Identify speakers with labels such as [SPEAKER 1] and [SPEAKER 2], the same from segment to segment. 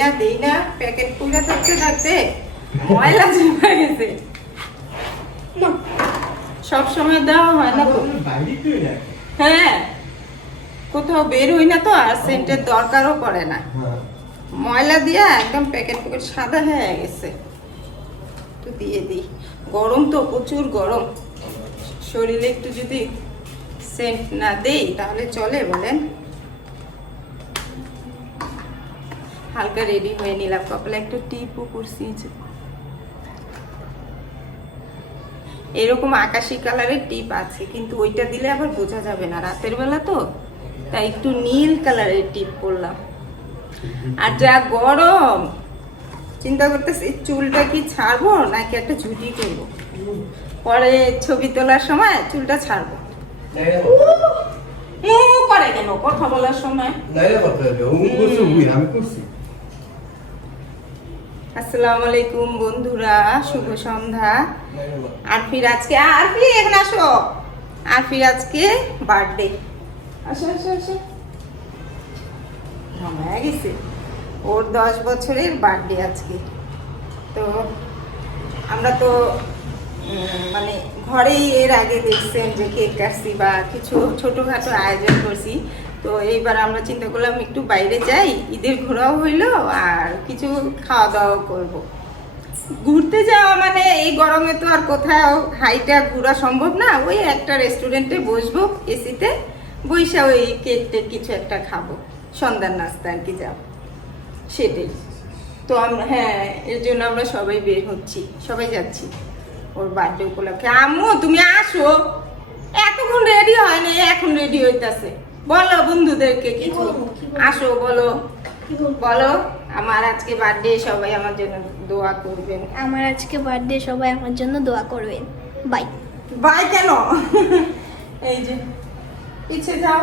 [SPEAKER 1] না না প্যাকেট ময়লা জমে গেছে। সব সময় দেওয়া হয় না তো? হ্যাঁ কোথাও না তো, আর সেন্টের দরকারও পড়ে না। ময়লা দিয়া একদম প্যাকেট প্যাকেট সাদা হয়ে গেছে। একটু দিয়ে দিই। গরম তো, প্রচুর গরম। শরীরে একটু যদি সেন্ট না দেই, তাহলে চলে বলেন। হালকা রেডি হয়ে নিলাম। কপালে একটা টিপও করছি। এরকম আকাশি কালারের টিপ আছে কিন্তু ওইটা দিলে আবার বোঝা যাবে না। রাতের বেলা তো তাই একটু নীল কালারের টিপ করলাম আর যা গরম! চিন্তা করতেছি চুলটা কি ছাড়বো নাকি একটা ঝুটি করব পরে ছবি তোলার সময় চুলটা ছাড়বো। করে কেন? কথা বলার সময়। আসসালামু আলাইকুম বন্ধুরা, শুভ সন্ধ্যা। আরফির আজকে আরফি, এখানে আসো। আরফির আজকে বার্থডে। আসো আসো আসো। গেছে। ওর দশ বছরের বার্থডে আজকে। তো আমরা তো মানে ঘরেই এর আগে দেখছেন যে কেক কাটছি বা কিছু ছোটোখাটো আয়োজন করছি। তো এইবার আমরা চিন্তা করলাম একটু বাইরে যাই, ঈদের ঘোরাও হইল আর কিছু খাওয়া দাওয়াও করব। ঘুরতে যাওয়া মানে এই গরমে তো আর কোথাও হাইটা ঘোরা সম্ভব না, ওই একটা রেস্টুরেন্টে বসবো এসিতে বইসা ওই কেক টেক কিছু একটা খাব, সন্ধ্যার নাস্তা আর কি যাব, সেটাই। তো আমরা হ্যাঁ এর জন্য আমরা সবাই বের হচ্ছি, সবাই যাচ্ছি ওর বার্থডে উপলক্ষে। আম্মু, তুমি আসো। এতক্ষণ রেডি হয়নি এখন রেডি হইতাছে। বলো বন্ধুদেরকে কিছু? আসো বলো। বলো আমার আজকে বার্থডে সবাই আমার জন্য দোয়া করবেন।
[SPEAKER 2] আমার আজকে বার্থডে সবাই আমার জন্য দোয়া করবেন। বাই
[SPEAKER 1] বাই কেন? এই যে পিছে যাও।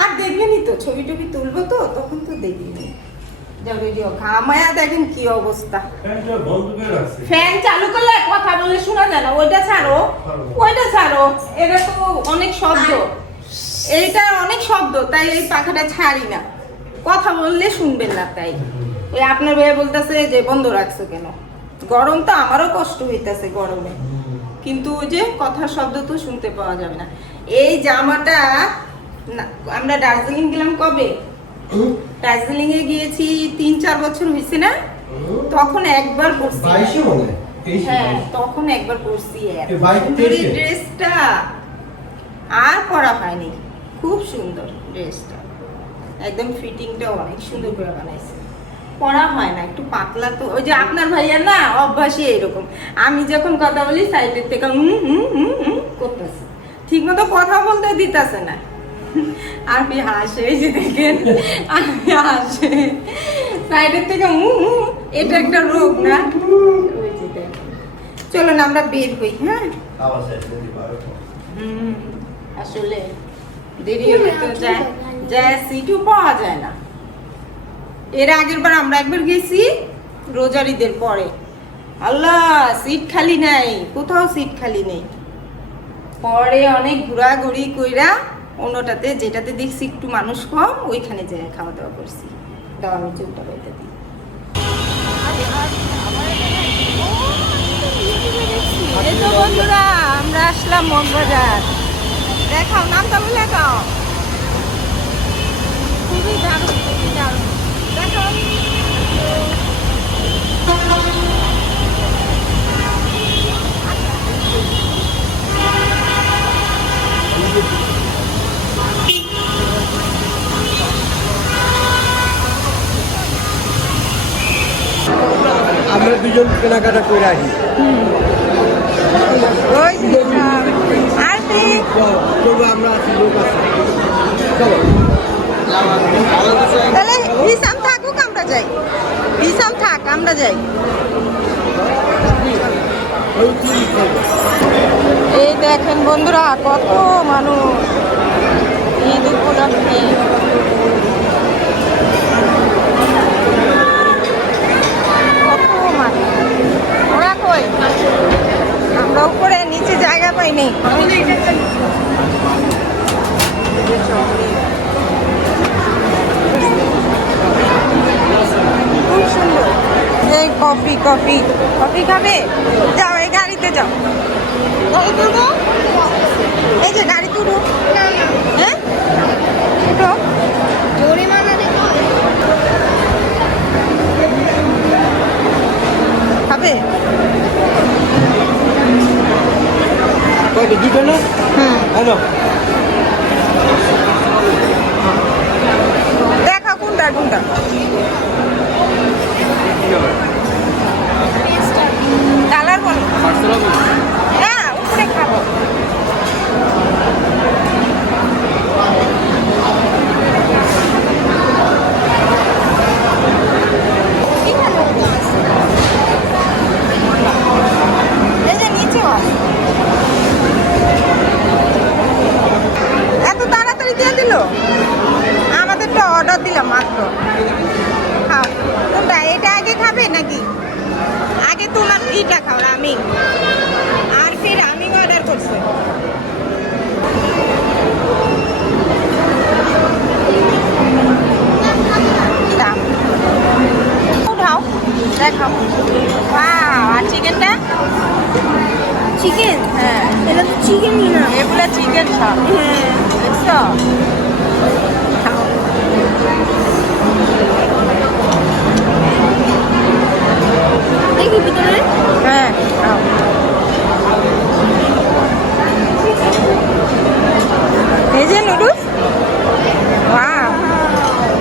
[SPEAKER 1] আর দেখবেনই তো ছবি টবি তুলবো তো তখন তো দেখবেনি যাও রেডিও ঘামায়া দেখেন কি অবস্থা। ফ্যান চালু করলে কথা বলে শোনা যায় না ওইটা ছাড়ো ওইটা ছাড়ো। এটা তো অনেক শব্দ। এইটা অনেক শব্দ তাই এই পাখাটা ছাড়ি না। কথা বললে শুনবেন না তাই। ওই আপনার ভাইয়া বলতেছে যে বন্ধ রাখছো কেন? গরম তো আমারও কষ্ট হইতাছে গরমে। কিন্তু ওই যে কথার শব্দ তো শুনতে পাওয়া যাবে না। এই জামাটা আমরা দার্জিলিং গেলাম কবে? দার্জিলিং এ গিয়েছি তিন চার বছর হয়েছে না? তখন একবার পরছি। হ্যাঁ তখন একবার পরছি। ড্রেসটা আর পরা হয়নি। খুব সুন্দর ড্রেসটা একদম ফিটিংটাও অনেক সুন্দর করে বানাইছে। পরা হয় না একটু পাতলা তো। ওই যে আপনার ভাইয়া না অভ্যাসই এরকম আমি যখন কথা বলি সাইডের থেকে হুম হুম হুম হুম করতেছে। ঠিক মতো কথা বলতে দিতেছে না। আমি হাসে যে দেখেন আমি হাসে। সাইডের থেকে হুম হুম এটা একটা রোগ না? চলুন আমরা বের হই হ্যাঁ? হুম, আসলে দেরি হলে তো যায় যায় সিটও পাওয়া যায় না। এর আগের বার আমরা একবার গেছি রোজার ঈদের পরে। আল্লাহ, সিট খালি নাই, কোথাও সিট খালি নেই। পরে অনেক ঘোরাঘুরি কইরা অন্যটাতে, যেটাতে দেখছি একটু মানুষ কম, ওইখানে যেয়ে খাওয়া দাওয়া করছি। দাও আমি চুলটা দিই। বন্ধুরা, আমরা আসলাম মগবাজার। দেখাও নামটা বলে দাও খুবই দারুণ খুবই দারুণ। দেখাও।
[SPEAKER 3] আমরা দুজন কেনাকাটা করে আসি।
[SPEAKER 1] ওই
[SPEAKER 3] চলবো আমরা আছি
[SPEAKER 1] থাকুক, আমরা থাক, আমরা যাই। এই দেখেন বন্ধুরা, কত মানুষ। ঈদ উপলক্ষে কত মানুষ ওরা কই আমরা উপরে, নিচে জায়গা পাইনি। খুব সুন্দর। এই কফি কফি। কফি খাবে? যাও, এই গাড়িতে যাও। এই যে গাড়ি তুলো। হ্যাঁ? খাবে?
[SPEAKER 3] কত দুটো না? হ্যালো
[SPEAKER 1] দেখা কোনটা কোনটা কালার বলো না উপরে খাব এই যে নিচেও আছে। এত তাড়াতাড়ি দিয়ে দিল আমাদের তো অর্ডার দিলাম মাত্র খাও কোনটা এটা আগে খাবে নাকি আগে তোমার ইটা খাও আমি আর ফির আমি অর্ডার করছি। উঠাও ওয়াও আর চিকেনটা
[SPEAKER 2] চিকেন
[SPEAKER 1] হ্যাঁ।
[SPEAKER 2] এটা তো চিকেনই না।
[SPEAKER 1] এগুলো চিকেন সব।
[SPEAKER 2] হ্যাঁ।
[SPEAKER 1] দেখছ?
[SPEAKER 2] দেখি ভিতরে।
[SPEAKER 1] হ্যাঁ খাও এই যে নুডলস ওয়াও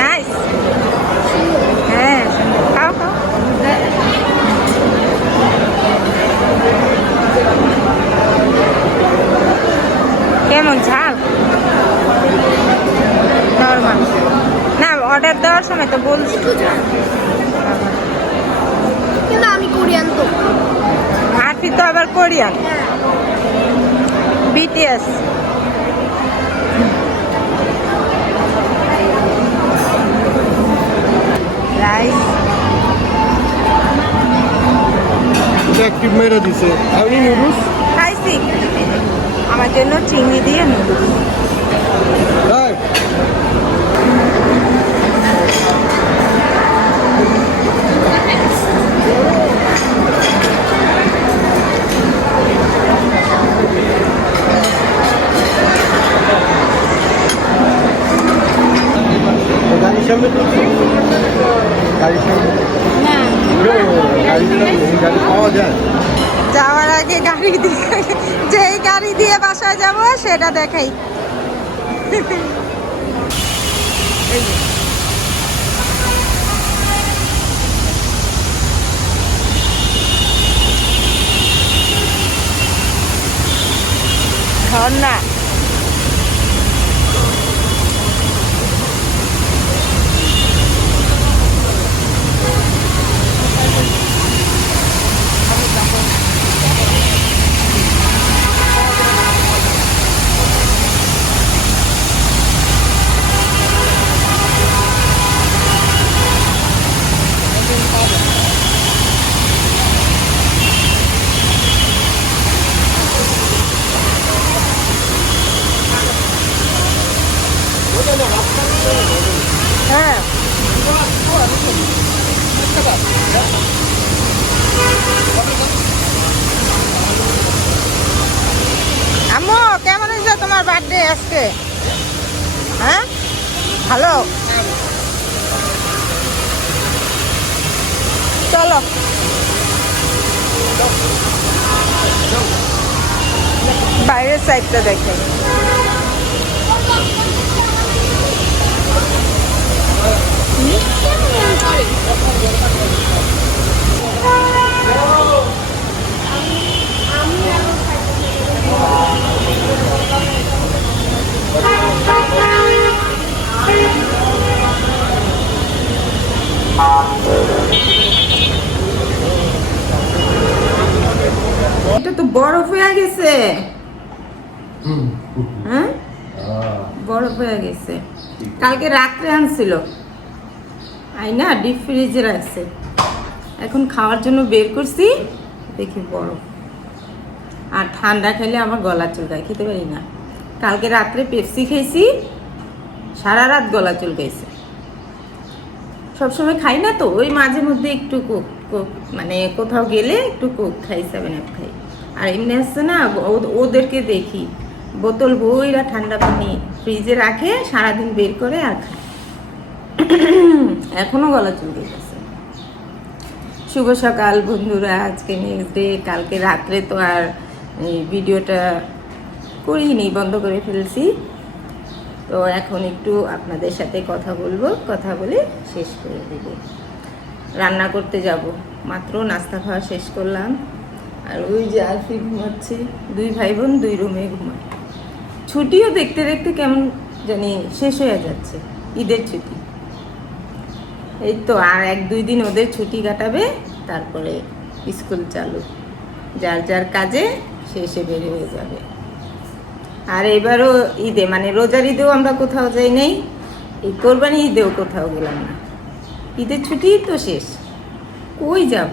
[SPEAKER 1] নাইস হ্যাঁ খাও খাও কেমন ঝাল নর্মাল না অর্ডার দেওয়ার সময় তো বলছি
[SPEAKER 2] একটু ঝাল। কিন্তু আমি কোরিয়ান তো
[SPEAKER 1] আরতি তো আবার কোরিয়ান? বিটিএস রাইস
[SPEAKER 3] অ্যাক্টিভ মেরে দিছে। আপনি নুডলস
[SPEAKER 1] খাইছি আমার জন্য চিংড়ি দিয়ে নুডলস যাওয়ার আগে গাড়ি দিয়ে যেই গাড়ি দিয়ে বাসায় যাব সেটা দেখাই। ঝর্ণা হ্যাঁ আম্মু কেমন হয়েছে তোমার বার্থডে আজকে? হ্যাঁ? ভালো? চলো। বাইরের সাইডটা দেখে। এটা তো বরফ হয়ে গেছে। হ্যাঁ? বরফ হয়ে গেছে। কালকে রাত্রে আনছিল। আইনা ডিপ ফ্রিজে রাখছে এখন খাওয়ার জন্য বের করছি। দেখি বরফ। আর ঠান্ডা খেলে আমার গলা চুলকায় খেতে পারি না। কালকে রাত্রে পেপসি খেয়েছি সারা রাত গলা চুলকাইছে। সবসময় খাই না তো, ওই মাঝে মধ্যে একটু কোক কোক মানে কোথাও গেলে একটু কোক খাই সেভেন আপ খাই। আর এমনি আসছে না ওদেরকে দেখি, বোতল বইরা ঠান্ডা পানি ফ্রিজে রাখে, সারাদিন বের করে আর খায়। এখনও গলা চুলকে গেছে শুভ সকাল বন্ধুরা, আজকে নেক্সট ডে কালকে রাত্রে তো আর ভিডিওটা করিনি, বন্ধ করে ফেলছি। তো এখন একটু আপনাদের সাথে কথা বলব, কথা বলে শেষ করে দেব। রান্না করতে যাব, মাত্র নাস্তা খাওয়া শেষ করলাম। আর ওই যে আলফি ঘুমাচ্ছে, দুই ভাই বোন দুই রুমে ঘুমায়। ছুটিও দেখতে দেখতে কেমন জানি শেষ হয়ে যাচ্ছে, ঈদের ছুটি। এই তো, আর এক দুই দিন ওদের ছুটি কাটাবে, তারপরে স্কুল চালু। যার যার কাজে, সে এসে বের হয়ে যাবে। আর এবারও ঈদে মানে রোজার ঈদেও আমরা কোথাও যাই নাই, এই কোরবানি ঈদেও কোথাও গেলাম না। ঈদের ছুটি তো শেষ, কই যাব?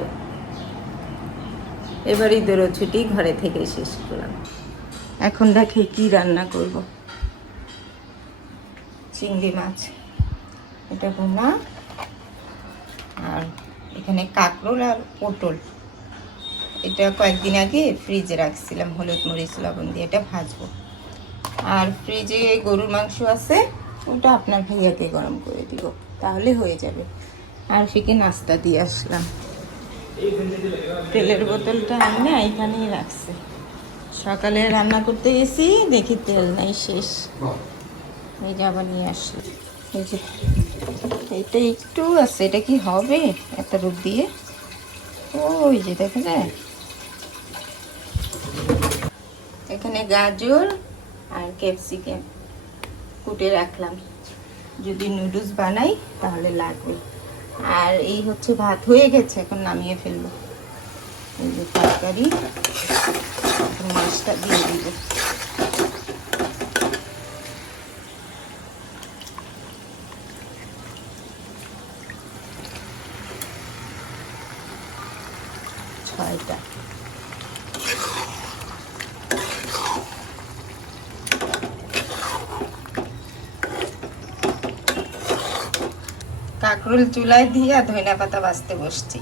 [SPEAKER 1] এবার ঈদেরও ছুটি, ঘরে থেকে শেষ করলাম। এখন দেখে কি রান্না করব? চিংড়ি মাছ, এটা বোনা আর এখানে কাঁকরোল আর পটল। এটা কয়েকদিন আগে ফ্রিজে রাখছিলাম, হলুদ মরিচ, লবণ দিয়ে, এটা ভাজবো। আর ফ্রিজে গরুর মাংস আছে, ওটা আপনার ভাইয়াকে গরম করে দিব, তাহলে হয়ে যাবে। আর ফিকে নাস্তা দিয়ে আসলাম। তেলের বোতলটা আনে এখানেই রাখছে। সকালে রান্না করতে গেছি, দেখি তেল নাই শেষ। এই যে আবার নিয়ে আসলো এই যে, এটা একটু আছে, এটা কি হবে? এত রূপ দিয়ে। ওই যে, দেখা যায়। এখানে গাজর আর ক্যাপসিকাম কুটে রাখলাম। যদি নুডলস বানাই, তাহলে লাগবে। আর এই হচ্ছে ভাত। হয়ে গেছে, এখন নামিয়ে ফেলব। এই যে তরকারি মাছটা দিয়ে দিব। ছয়টা। কাকরুল চুলায় দিয়ে ধইনা পাতা বাঁচতে বসছি।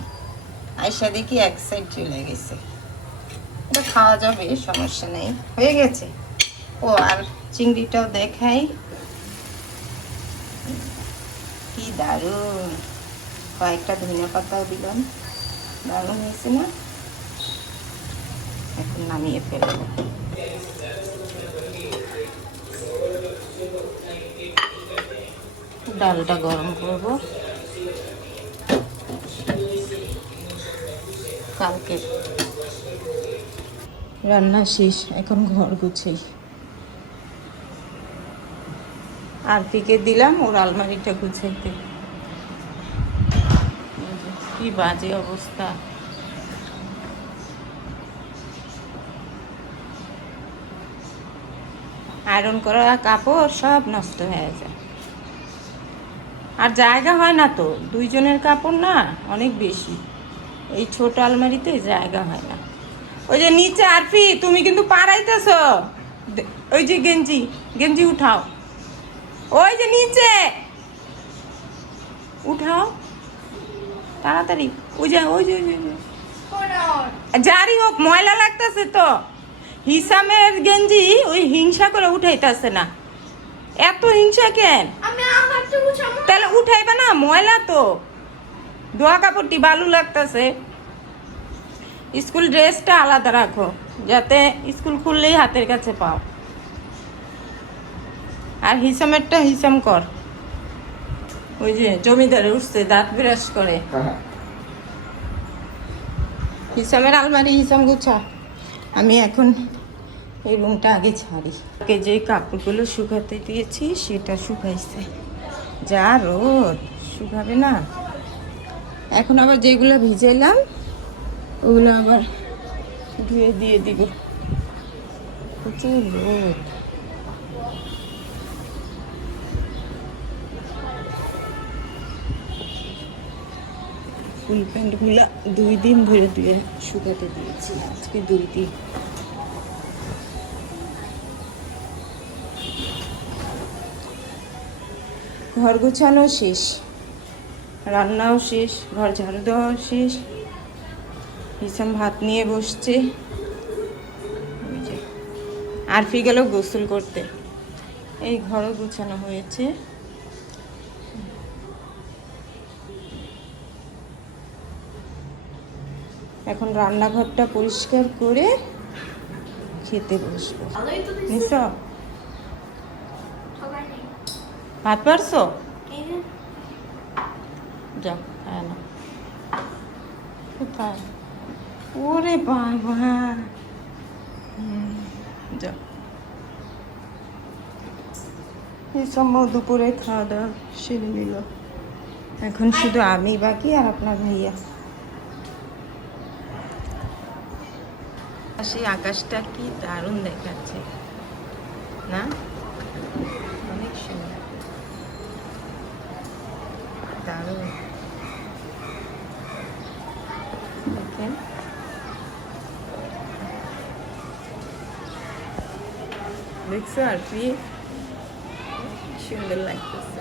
[SPEAKER 1] আয়সা দেখি এক সাইড চলে গেছে। এটা খাওয়া যাবে, সমস্যা নেই। হয়ে গেছে। ও, আর চিংড়িটাও দেখাই। কি দারুণ। কয়েকটা ধনিয়া পাতাও দিলাম। দারুণ হয়েছে না? এখন নামিয়ে ফেলব। ডালটা গরম করব। কালকে। রান্না শেষ, এখন ঘর গুছাই। আর পিকে দিলাম, ওর আলমারিটা গুছাইতে। কি বাজে অবস্থা। আয়রন করা কাপড় সব নষ্ট হয়ে যায়। আর জায়গা হয় না তো, দুইজনের কাপড় না অনেক বেশি। এই ছোট আলমারিতে জায়গা হয় না। ওই যে নিচে আরফি, তুমি কিন্তু পাড়াইতেছ। ওই যে গেঞ্জি গেঞ্জি উঠাও। ওই যে নিচে। উঠাও। তাড়াতাড়ি। ওই যে ওই যে। যারই হোক, ময়লা লাগতেছে তো। হিসামের গেঞ্জি ওই হিংসা করে উঠাইতেছে না। এত হিংসা কেন? তাহলে উঠাইবা না ময়লা তো। ধোয়া কাপড়টি ভালো লাগতেছে। স্কুল ড্রেসটা আলাদা রাখো যাতে স্কুল খুললেই হাতের কাছে পাও। আর হিসামেরটা হিসাম কর। ওই যে জমিদারে উঠছে দাঁত বিরাজ করে। হিসামের আলমারি হিসাম গুছা। আমি এখন এই রুমটা আগে ছাড়ি। যে কাপড়গুলো শুকাতে দিয়েছি সেটা শুকাইছে। যা রোদ, শুকাবে না। এখন আবার যেগুলো ভিজাইলাম, ওগুলো আবার ধুয়ে দিয়ে দিব। প্রচুর রোদ। ফুল প্যান্টগুলো দুই দিন ধরে ধুয়ে শুকাতে দিয়েছি, আজকে দুই দিন। ঘর গোছানো শেষ। রান্নাও শেষ ঘর ঝাড়ু দেওয়াও শেষ। হিসাম ভাত নিয়ে বসছে। আরফি গেল গোসল করতে। এই ঘরও গুছানো হয়েছে। এখন রান্নাঘরটা পরিষ্কার করে খেতে বসবো। নিস ভাত পারছ? যা। না কোথায়? ওরে বাবা। যা এই সময় দুপুরে খাওয়া দাওয়া সেরে নিল। এখন শুধু আমি বাকি আর আপনার ভাইয়া। আর সেই আকাশটা কি দারুণ দেখাচ্ছে না? ആണ് okay Makes her feel she will like this.